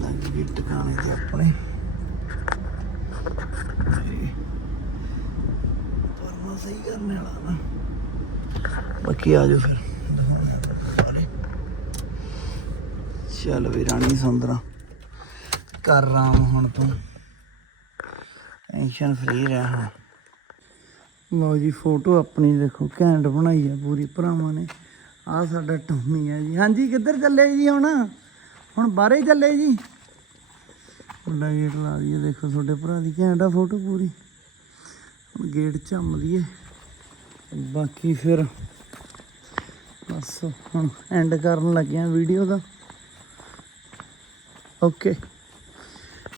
ਲੱਗ ਗਈ ਟਿਕਾਣੇ ਤੇ ਆਪਣੇ ਤੇ ਪਰਮਾ ਸਹੀ ਕਰਨੇ ਵਾਲਾ ਨਾ ਬਾਕੀ ਆ ਜਾਓ ਫਿਰ। ਚੱਲ ਵੀ ਰਾਣੀ ਸੁੰਦਰਾ। ਕਰ ਰਾਮ ਹੁਣ ਤੂੰ। ਟੈਨਸ਼ਨ ਫ੍ਰੀ ਰਹਿ ਹੁਣ। ਲਓ ਜੀ ਫੋਟੋ ਆਪਣੀ ਦੇਖੋ, ਘੈਂਟ ਬਣਾਈ ਆ ਪੂਰੀ, ਭਰਾਵਾਂ ਨੇ। ਆ ਸਾਡਾ ਟੋਮੀ ਹੈ ਜੀ। ਹਾਂਜੀ, ਕਿੱਧਰ ਚੱਲੇ ਜੀ ਹੁਣ? ਹੁਣ ਬਾਹਰੇ ਚੱਲੇ ਜੀ? ਮੁੰਡਾ ਗੇਟ ਲਾ ਦਈਏ, ਦੇਖੋ ਤੁਹਾਡੇ ਭਰਾ ਦੀ ਘੈਂਟ ਆ ਫੋਟੋ ਪੂਰੀ। ਗੇਟ ਝੰਮ ਲਈਏ। ਬਾਕੀ ਫਿਰ ਬਸ ਹੁਣ ਐਂਡ ਕਰਨ ਲੱਗਿਆ ਵੀਡੀਓ ਦਾ। ਓਕੇ